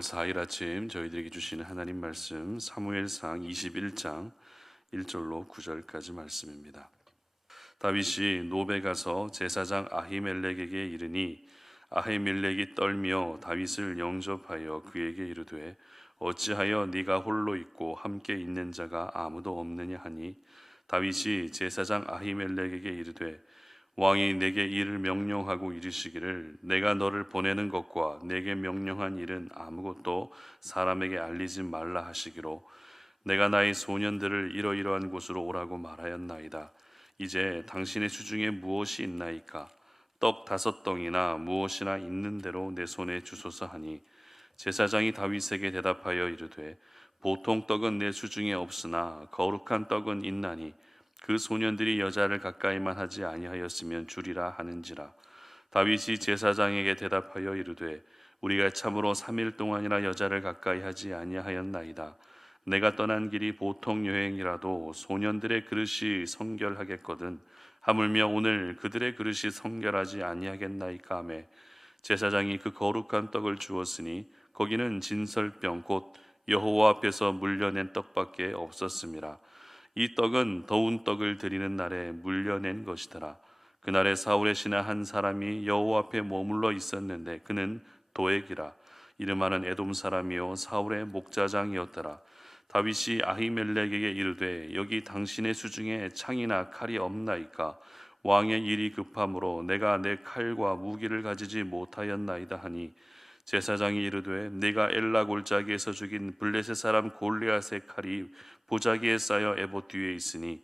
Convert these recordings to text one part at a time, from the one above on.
5월 4일 아침 저희들에게 주시는 하나님 말씀 사무엘상 21장 1절로 9절까지 말씀입니다. 다윗이 노베 가서 제사장 아히멜렉에게 이르니 아히멜렉이 떨며 다윗을 영접하여 그에게 이르되 어찌하여 네가 홀로 있고 함께 있는 자가 아무도 없느냐 하니 다윗이 제사장 아히멜렉에게 이르되 왕이 내게 이를 명령하고 이르시기를 내가 너를 보내는 것과 내게 명령한 일은 아무것도 사람에게 알리지 말라 하시기로 내가 나의 소년들을 이러이러한 곳으로 오라고 말하였나이다. 이제 당신의 수중에 무엇이 있나이까? 떡 5덩이나 무엇이나 있는 대로 내 손에 주소서 하니 제사장이 다윗에게 대답하여 이르되 보통 떡은 내 수중에 없으나 거룩한 떡은 있나니 그 소년들이 여자를 가까이만 하지 아니하였으면 주리라 하는지라. 다윗이 제사장에게 대답하여 이르되 우리가 참으로 3일 동안이나 여자를 가까이 하지 아니하였나이다. 내가 떠난 길이 보통 여행이라도 소년들의 그릇이 성결하겠거든 하물며 오늘 그들의 그릇이 성결하지 아니하겠나이까 하매 제사장이 그 거룩한 떡을 주었으니 거기는 진설병 곧 여호와 앞에서 물려낸 떡밖에 없었음이라. 이 떡은 더운 떡을 드리는 날에 물려낸 것이더라. 그날에 사울의 신하 한 사람이 여호와 앞에 머물러 있었는데 그는 도액이라. 이름하는 에돔 사람이요 사울의 목자장이었더라. 다윗이 아히멜렉에게 이르되 여기 당신의 수중에 창이나 칼이 없나이까? 왕의 일이 급함으로 내가 내 칼과 무기를 가지지 못하였나이다 하니 제사장이 이르되 네가 엘라 골짜기에서 죽인 블레셋 사람 골리앗의 칼이 보자기에 쌓여 에봇 뒤에 있으니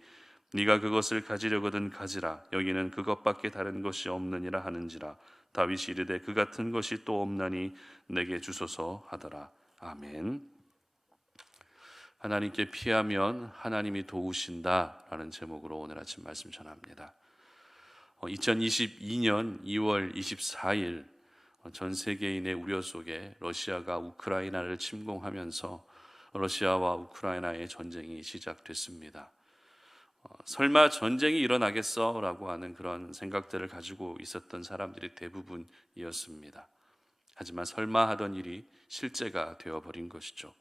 네가 그것을 가지려거든 가지라. 여기는 그것밖에 다른 것이 없느니라 하는지라. 다윗이 이르되 그 같은 것이 또 없나니 내게 주소서 하더라. 아멘. 하나님께 피하면 하나님이 도우신다라는 제목으로 오늘 아침 말씀 전합니다. 2022년 2월 24일 전 세계인의 우려 속에 러시아가 우크라이나를 침공하면서 러시아와 우크라이나의 전쟁이 시작됐습니다. 설마 전쟁이 일어나겠어? 라고 하는 그런 생각들을 가지고 있었던 사람들이 대부분이었습니다. 하지만 설마 하던 일이 실제가 되어버린 것이죠.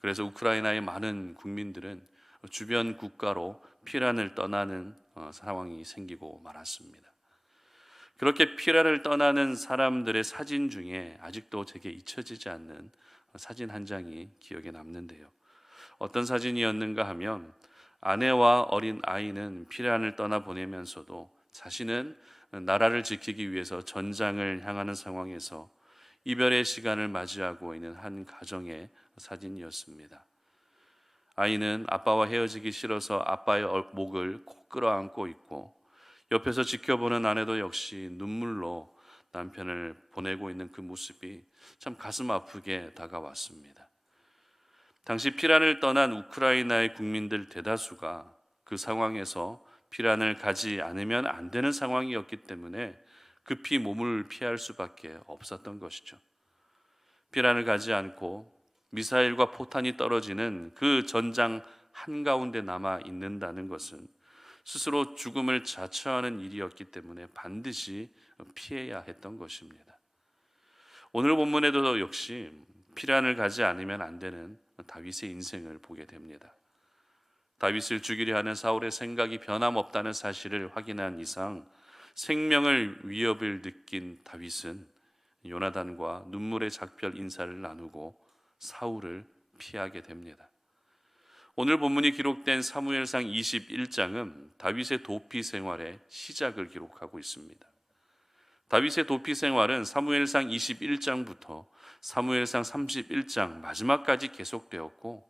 그래서 우크라이나의 많은 국민들은 주변 국가로 피란을 떠나는 상황이 생기고 말았습니다. 그렇게 피란을 떠나는 사람들의 사진 중에 아직도 제게 잊혀지지 않는 사진 한 장이 기억에 남는데요. 어떤 사진이었는가 하면 아내와 어린 아이는 피란을 떠나 보내면서도 자신은 나라를 지키기 위해서 전장을 향하는 상황에서 이별의 시간을 맞이하고 있는 한 가정의 사진이었습니다. 아이는 아빠와 헤어지기 싫어서 아빠의 목을 꼭 끌어안고 있고 옆에서 지켜보는 아내도 역시 눈물로 남편을 보내고 있는 그 모습이 참 가슴 아프게 다가왔습니다. 당시 피란을 떠난 우크라이나의 국민들 대다수가 그 상황에서 피란을 가지 않으면 안 되는 상황이었기 때문에 급히 몸을 피할 수밖에 없었던 것이죠. 피란을 가지 않고 미사일과 포탄이 떨어지는 그 전장 한가운데 남아 있는다는 것은 스스로 죽음을 자처하는 일이었기 때문에 반드시 피해야 했던 것입니다. 오늘 본문에도 역시 피란을 가지 않으면 안 되는 다윗의 인생을 보게 됩니다. 다윗을 죽이려 하는 사울의 생각이 변함없다는 사실을 확인한 이상 생명을 위협을 느낀 다윗은 요나단과 눈물의 작별 인사를 나누고 사울을 피하게 됩니다. 오늘 본문이 기록된 사무엘상 21장은 다윗의 도피 생활의 시작을 기록하고 있습니다. 다윗의 도피 생활은 사무엘상 21장부터 사무엘상 31장 마지막까지 계속되었고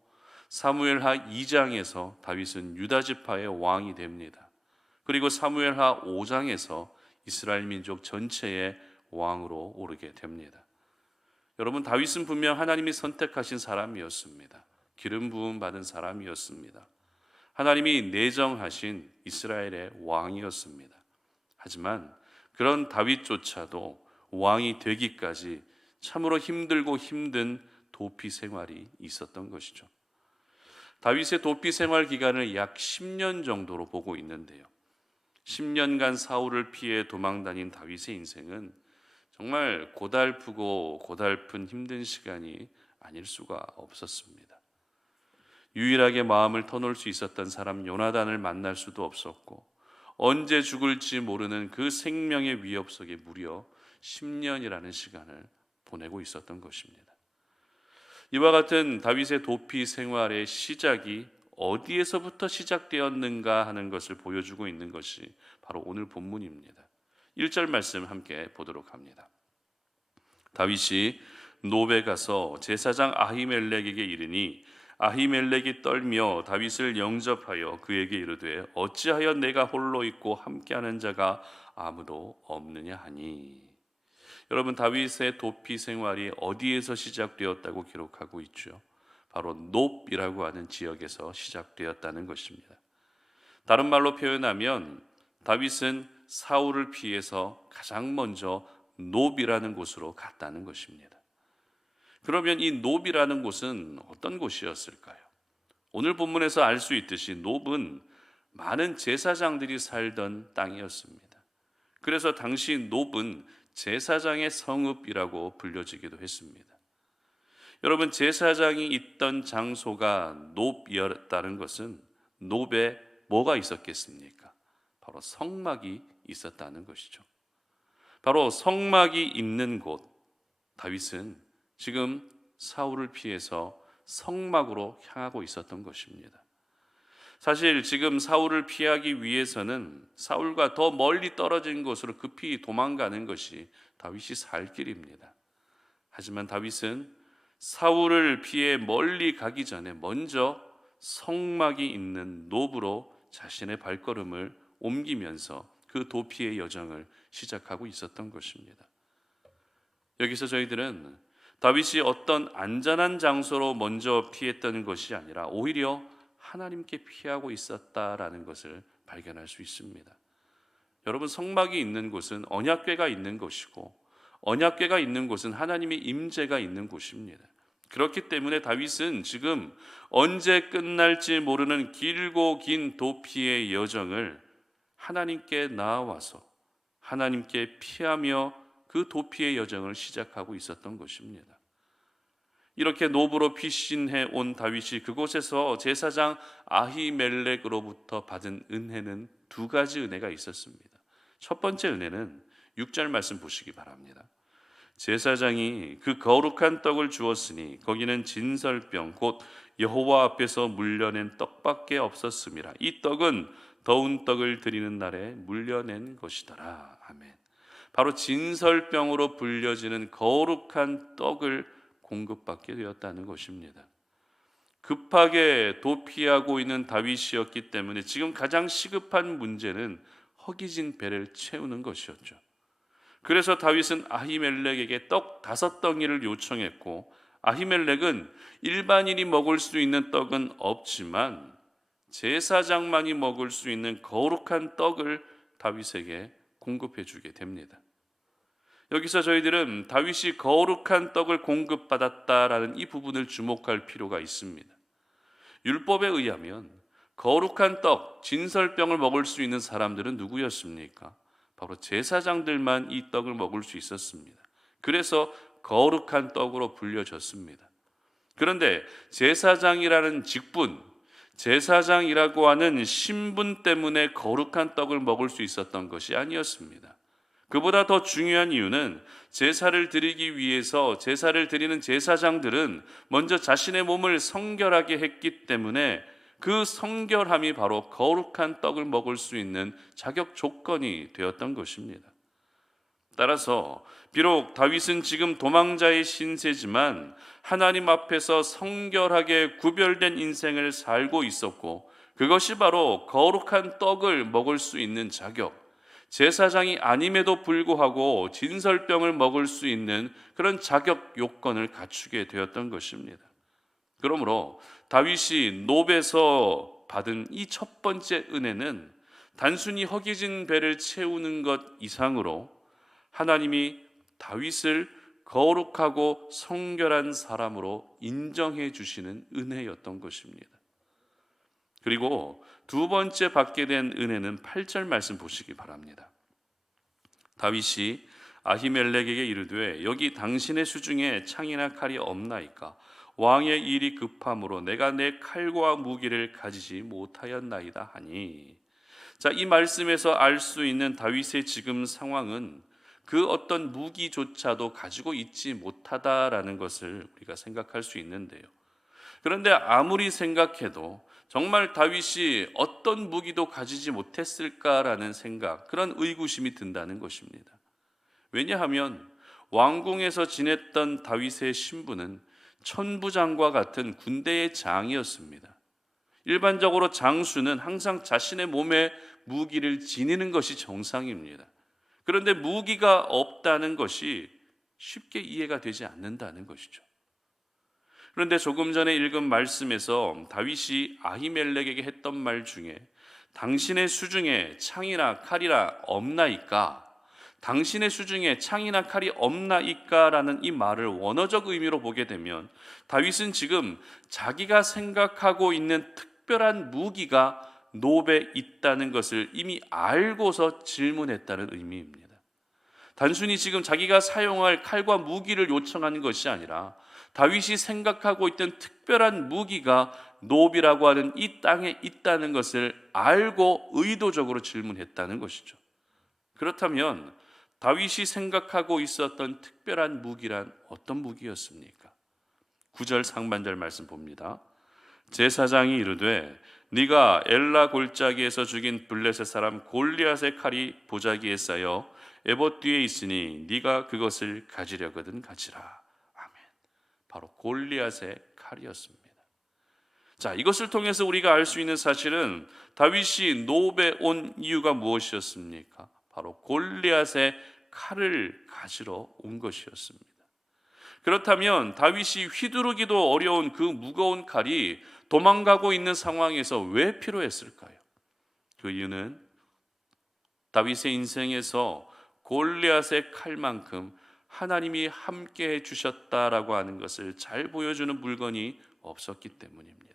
사무엘하 2장에서 다윗은 유다 지파의 왕이 됩니다. 그리고 사무엘하 5장에서 이스라엘 민족 전체의 왕으로 오르게 됩니다. 여러분, 다윗은 분명 하나님이 선택하신 사람이었습니다. 기름 부음 받은 사람이었습니다. 하나님이 내정하신 이스라엘의 왕이었습니다. 하지만 그런 다윗조차도 왕이 되기까지 참으로 힘들고 힘든 도피 생활이 있었던 것이죠. 다윗의 도피 생활 기간을 약 10년 정도로 보고 있는데요. 10년간 사울을 피해 도망다닌 다윗의 인생은 정말 고달프고 고달픈 힘든 시간이 아닐 수가 없었습니다. 유일하게 마음을 터놓을 수 있었던 사람 요나단을 만날 수도 없었고, 언제 죽을지 모르는 그 생명의 위협 속에 무려 10년이라는 시간을 보내고 있었던 것입니다. 이와 같은 다윗의 도피 생활의 시작이 어디에서부터 시작되었는가 하는 것을 보여주고 있는 것이 바로 오늘 본문입니다. 1절 말씀 함께 보도록 합니다. 다윗이 노베 가서 제사장 아히멜렉에게 이르니 아히멜렉이 떨며 다윗을 영접하여 그에게 이르되 어찌하여 내가 홀로 있고 함께하는 자가 아무도 없느냐 하니. 여러분, 다윗의 도피 생활이 어디에서 시작되었다고 기록하고 있죠? 바로 놉이라고 하는 지역에서 시작되었다는 것입니다. 다른 말로 표현하면 다윗은 사울을 피해서 가장 먼저 놉이라는 곳으로 갔다는 것입니다. 그러면 이 놉이라는 곳은 어떤 곳이었을까요? 오늘 본문에서 알 수 있듯이 놉은 많은 제사장들이 살던 땅이었습니다. 그래서 당시 놉은 제사장의 성읍이라고 불려지기도 했습니다. 여러분, 제사장이 있던 장소가 놉이었다는 것은 놉에 뭐가 있었겠습니까? 바로 성막이 있었다는 것이죠. 바로 성막이 있는 곳, 다윗은 지금 사울을 피해서 성막으로 향하고 있었던 것입니다. 사실 지금 사울을 피하기 위해서는 사울과 더 멀리 떨어진 곳으로 급히 도망가는 것이 다윗이 살 길입니다. 하지만 다윗은 사울을 피해 멀리 가기 전에 먼저 성막이 있는 놉으로 자신의 발걸음을 옮기면서 그 도피의 여정을 시작하고 있었던 것입니다. 여기서 저희들은 다윗이 어떤 안전한 장소로 먼저 피했던 것이 아니라 오히려 하나님께 피하고 있었다라는 것을 발견할 수 있습니다. 여러분, 성막이 있는 곳은 언약궤가 있는 곳이고, 언약궤가 있는 곳은 하나님의 임재가 있는 곳입니다. 그렇기 때문에 다윗은 지금 언제 끝날지 모르는 길고 긴 도피의 여정을 하나님께 나아와서 하나님께 피하며 그 도피의 여정을 시작하고 있었던 것입니다. 이렇게 놉으로 피신해 온 다윗이 그곳에서 제사장 아히멜렉으로부터 받은 은혜는 두 가지 은혜가 있었습니다. 첫 번째 은혜는 6절 말씀 보시기 바랍니다. 제사장이 그 거룩한 떡을 주었으니 거기는 진설병 곧 여호와 앞에서 물려낸 떡밖에 없었음이라. 이 떡은 더운 떡을 드리는 날에 물려낸 것이더라. 아멘. 바로 진설병으로 불려지는 거룩한 떡을 공급받게 되었다는 것입니다. 급하게 도피하고 있는 다윗이었기 때문에 지금 가장 시급한 문제는 허기진 배를 채우는 것이었죠. 그래서 다윗은 아히멜렉에게 떡 5덩이를 요청했고, 아히멜렉은 일반인이 먹을 수 있는 떡은 없지만 제사장만이 먹을 수 있는 거룩한 떡을 다윗에게 공급해 주게 됩니다. 여기서 저희들은 다윗이 거룩한 떡을 공급받았다라는 이 부분을 주목할 필요가 있습니다. 율법에 의하면 거룩한 떡, 진설병을 먹을 수 있는 사람들은 누구였습니까? 바로 제사장들만 이 떡을 먹을 수 있었습니다. 그래서 거룩한 떡으로 불려졌습니다. 그런데 제사장이라는 직분, 제사장이라고 하는 신분 때문에 거룩한 떡을 먹을 수 있었던 것이 아니었습니다. 그보다 더 중요한 이유는 제사를 드리기 위해서 제사를 드리는 제사장들은 먼저 자신의 몸을 성결하게 했기 때문에 그 성결함이 바로 거룩한 떡을 먹을 수 있는 자격 조건이 되었던 것입니다. 따라서 비록 다윗은 지금 도망자의 신세지만 하나님 앞에서 성결하게 구별된 인생을 살고 있었고, 그것이 바로 거룩한 떡을 먹을 수 있는 자격, 제사장이 아님에도 불구하고 진설병을 먹을 수 있는 그런 자격 요건을 갖추게 되었던 것입니다. 그러므로 다윗이 놉에서 받은 이 첫 번째 은혜는 단순히 허기진 배를 채우는 것 이상으로 하나님이 다윗을 거룩하고 성결한 사람으로 인정해 주시는 은혜였던 것입니다. 그리고 두 번째 받게 된 은혜는 8절 말씀 보시기 바랍니다. 다윗이 아히멜렉에게 이르되 여기 당신의 수중에 창이나 칼이 없나이까? 왕의 일이 급함으로 내가 내 칼과 무기를 가지지 못하였나이다 하니. 자, 이 말씀에서 알 수 있는 다윗의 지금 상황은 그 어떤 무기조차도 가지고 있지 못하다라는 것을 우리가 생각할 수 있는데요. 그런데 아무리 생각해도 정말 다윗이 어떤 무기도 가지지 못했을까라는 생각, 그런 의구심이 든다는 것입니다. 왜냐하면 왕궁에서 지냈던 다윗의 신분은 천부장과 같은 군대의 장이었습니다. 일반적으로 장수는 항상 자신의 몸에 무기를 지니는 것이 정상입니다. 그런데 무기가 없다는 것이 쉽게 이해가 되지 않는다는 것이죠. 그런데 조금 전에 읽은 말씀에서 다윗이 아히멜렉에게 했던 말 중에 당신의 수중에 창이나 칼이나 없나이까? 당신의 수중에 창이나 칼이 없나이까라는 이 말을 원어적 의미로 보게 되면 다윗은 지금 자기가 생각하고 있는 특별한 무기가 노베에 있다는 것을 이미 알고서 질문했다는 의미입니다. 단순히 지금 자기가 사용할 칼과 무기를 요청하는 것이 아니라 다윗이 생각하고 있던 특별한 무기가 노비라고 하는 이 땅에 있다는 것을 알고 의도적으로 질문했다는 것이죠. 그렇다면 다윗이 생각하고 있었던 특별한 무기란 어떤 무기였습니까? 9절 상반절 말씀 봅니다. 제사장이 이르되 네가 엘라 골짜기에서 죽인 블레셋 사람 골리앗의 칼이 보자기에 쌓여 에봇 뒤에 있으니 네가 그것을 가지려거든 가지라. 아멘. 바로 골리앗의 칼이었습니다. 자, 이것을 통해서 우리가 알 수 있는 사실은 다윗이 노베에 온 이유가 무엇이었습니까? 바로 골리앗의 칼을 가지러 온 것이었습니다. 그렇다면 다윗이 휘두르기도 어려운 그 무거운 칼이 도망가고 있는 상황에서 왜 필요했을까요? 그 이유는 다윗의 인생에서 골리앗의 칼만큼 하나님이 함께 해주셨다라고 하는 것을 잘 보여주는 물건이 없었기 때문입니다.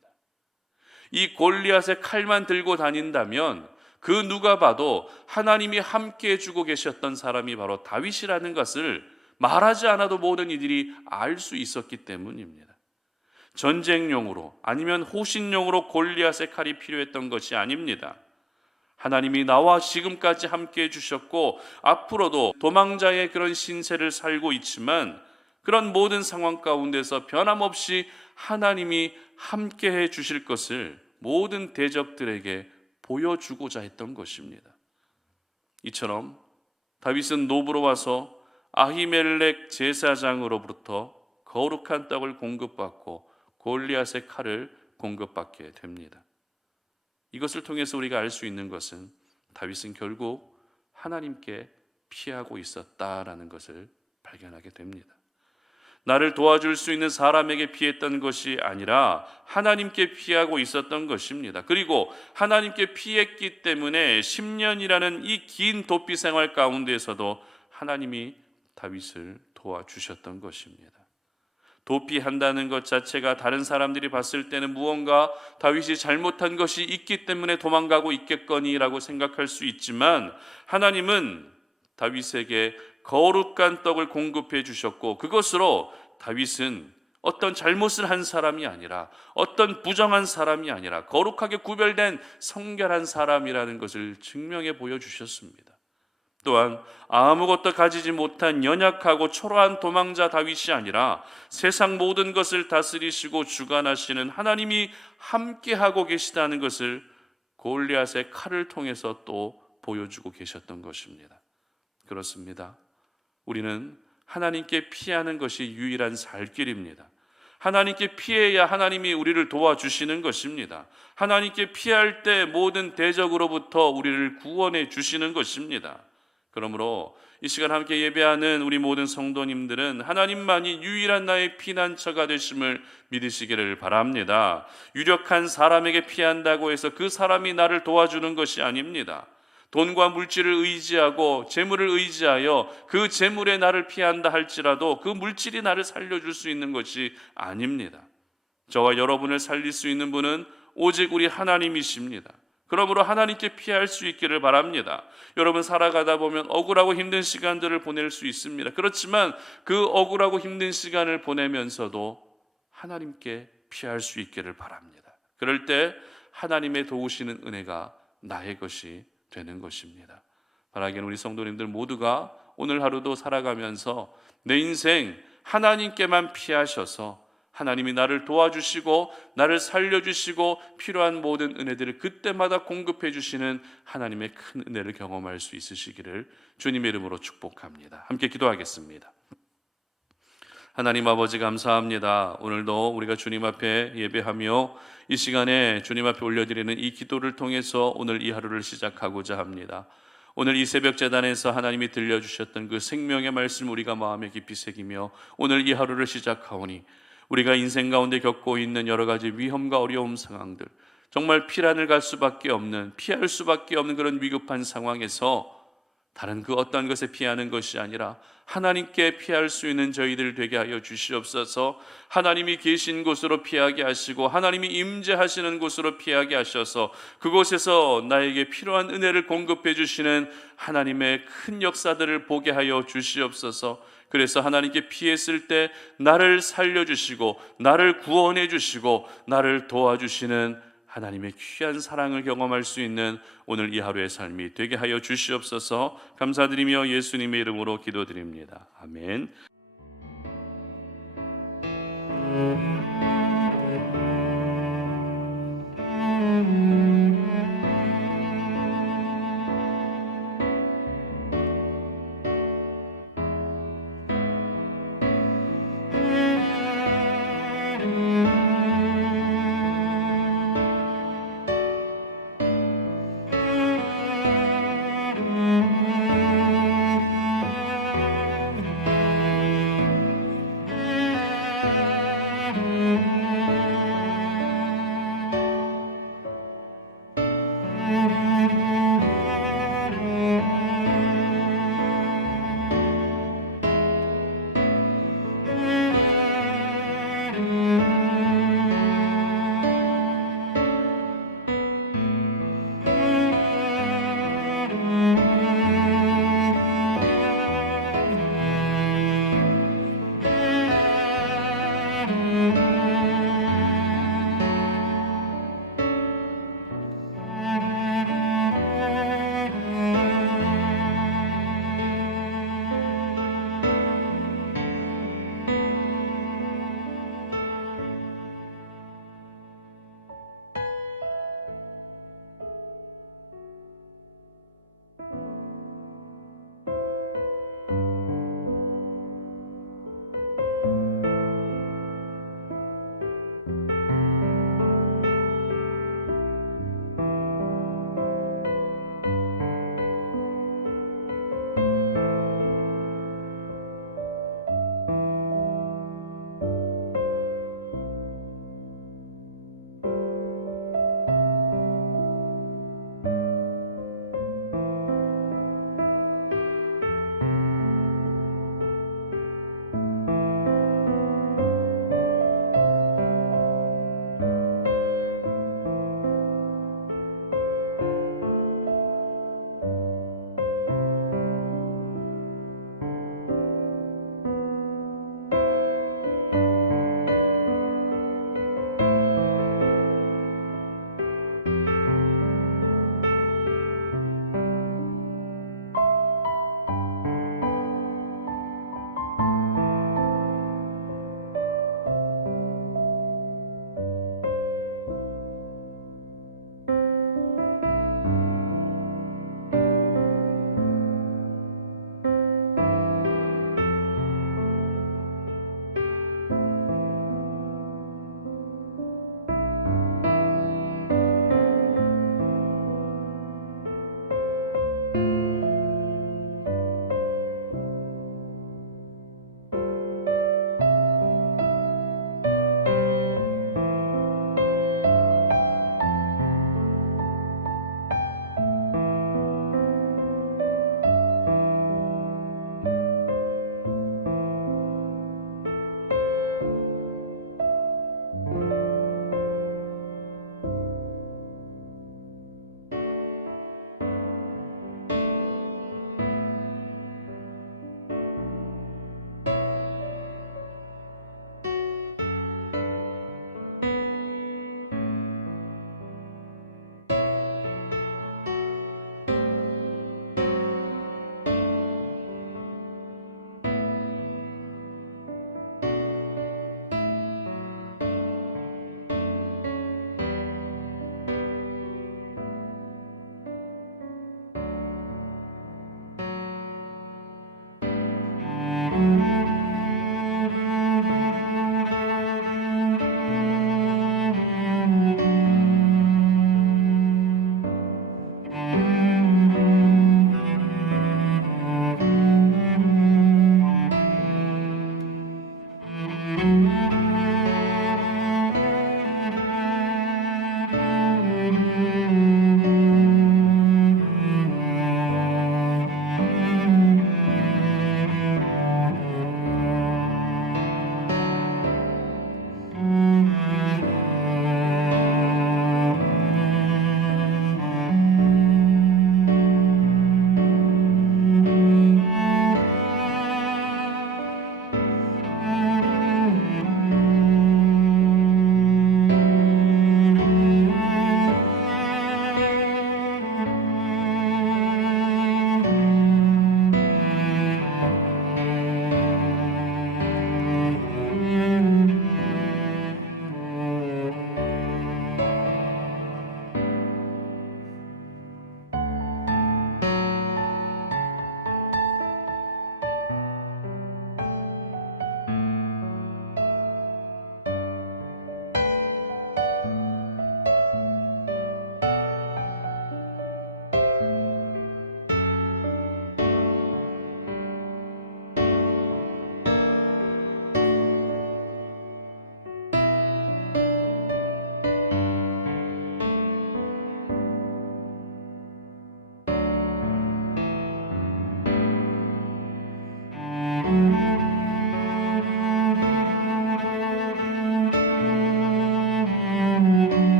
이 골리앗의 칼만 들고 다닌다면 그 누가 봐도 하나님이 함께 해주고 계셨던 사람이 바로 다윗이라는 것을 말하지 않아도 모든 이들이 알 수 있었기 때문입니다. 전쟁용으로 아니면 호신용으로 골리앗의 칼이 필요했던 것이 아닙니다. 하나님이 나와 지금까지 함께 해주셨고 앞으로도 도망자의 그런 신세를 살고 있지만 그런 모든 상황 가운데서 변함없이 하나님이 함께 해주실 것을 모든 대적들에게 보여주고자 했던 것입니다. 이처럼 다윗은 노브로 와서 아히멜렉 제사장으로부터 거룩한 떡을 공급받고 골리앗의 칼을 공급받게 됩니다. 이것을 통해서 우리가 알 수 있는 것은 다윗은 결국 하나님께 피하고 있었다라는 것을 발견하게 됩니다. 나를 도와줄 수 있는 사람에게 피했던 것이 아니라 하나님께 피하고 있었던 것입니다. 그리고 하나님께 피했기 때문에 10년이라는 이 긴 도피 생활 가운데에서도 하나님이 다윗을 도와주셨던 것입니다. 도피한다는 것 자체가 다른 사람들이 봤을 때는 무언가 다윗이 잘못한 것이 있기 때문에 도망가고 있겠거니라고 생각할 수 있지만 하나님은 다윗에게 거룩한 떡을 공급해 주셨고 그것으로 다윗은 어떤 잘못을 한 사람이 아니라 어떤 부정한 사람이 아니라 거룩하게 구별된 성결한 사람이라는 것을 증명해 보여주셨습니다. 또한 아무것도 가지지 못한 연약하고 초라한 도망자 다윗이 아니라 세상 모든 것을 다스리시고 주관하시는 하나님이 함께하고 계시다는 것을 골리앗의 칼을 통해서 또 보여주고 계셨던 것입니다. 그렇습니다. 우리는 하나님께 피하는 것이 유일한 살 길입니다. 하나님께 피해야 하나님이 우리를 도와주시는 것입니다. 하나님께 피할 때 모든 대적으로부터 우리를 구원해 주시는 것입니다. 그러므로 이 시간 함께 예배하는 우리 모든 성도님들은 하나님만이 유일한 나의 피난처가 되심을 믿으시기를 바랍니다. 유력한 사람에게 피한다고 해서 그 사람이 나를 도와주는 것이 아닙니다. 돈과 물질을 의지하고 재물을 의지하여 그 재물에 나를 피한다 할지라도 그 물질이 나를 살려줄 수 있는 것이 아닙니다. 저와 여러분을 살릴 수 있는 분은 오직 우리 하나님이십니다. 그러므로 하나님께 피할 수 있기를 바랍니다. 여러분, 살아가다 보면 억울하고 힘든 시간들을 보낼 수 있습니다. 그렇지만 그 억울하고 힘든 시간을 보내면서도 하나님께 피할 수 있기를 바랍니다. 그럴 때 하나님의 도우시는 은혜가 나의 것이 되는 것입니다. 바라기는 우리 성도님들 모두가 오늘 하루도 살아가면서 내 인생 하나님께만 피하셔서 하나님이 나를 도와주시고 나를 살려주시고 필요한 모든 은혜들을 그때마다 공급해 주시는 하나님의 큰 은혜를 경험할 수 있으시기를 주님의 이름으로 축복합니다. 함께 기도하겠습니다. 하나님 아버지, 감사합니다. 오늘도 우리가 주님 앞에 예배하며 이 시간에 주님 앞에 올려드리는 이 기도를 통해서 오늘 이 하루를 시작하고자 합니다. 오늘 이 새벽 제단에서 하나님이 들려주셨던 그 생명의 말씀 우리가 마음에 깊이 새기며 오늘 이 하루를 시작하오니 우리가 인생 가운데 겪고 있는 여러 가지 위험과 어려움 상황들, 정말 피란을 갈 수밖에 없는, 피할 수밖에 없는 그런 위급한 상황에서 다른 그 어떤 것에 피하는 것이 아니라 하나님께 피할 수 있는 저희들 되게 하여 주시옵소서. 하나님이 계신 곳으로 피하게 하시고 하나님이 임재하시는 곳으로 피하게 하셔서 그곳에서 나에게 필요한 은혜를 공급해 주시는 하나님의 큰 역사들을 보게 하여 주시옵소서. 그래서 하나님께 피했을 때 나를 살려주시고 나를 구원해 주시고 나를 도와주시는 하나님의 귀한 사랑을 경험할 수 있는 오늘 이 하루의 삶이 되게 하여 주시옵소서. 감사드리며 예수님의 이름으로 기도드립니다. 아멘.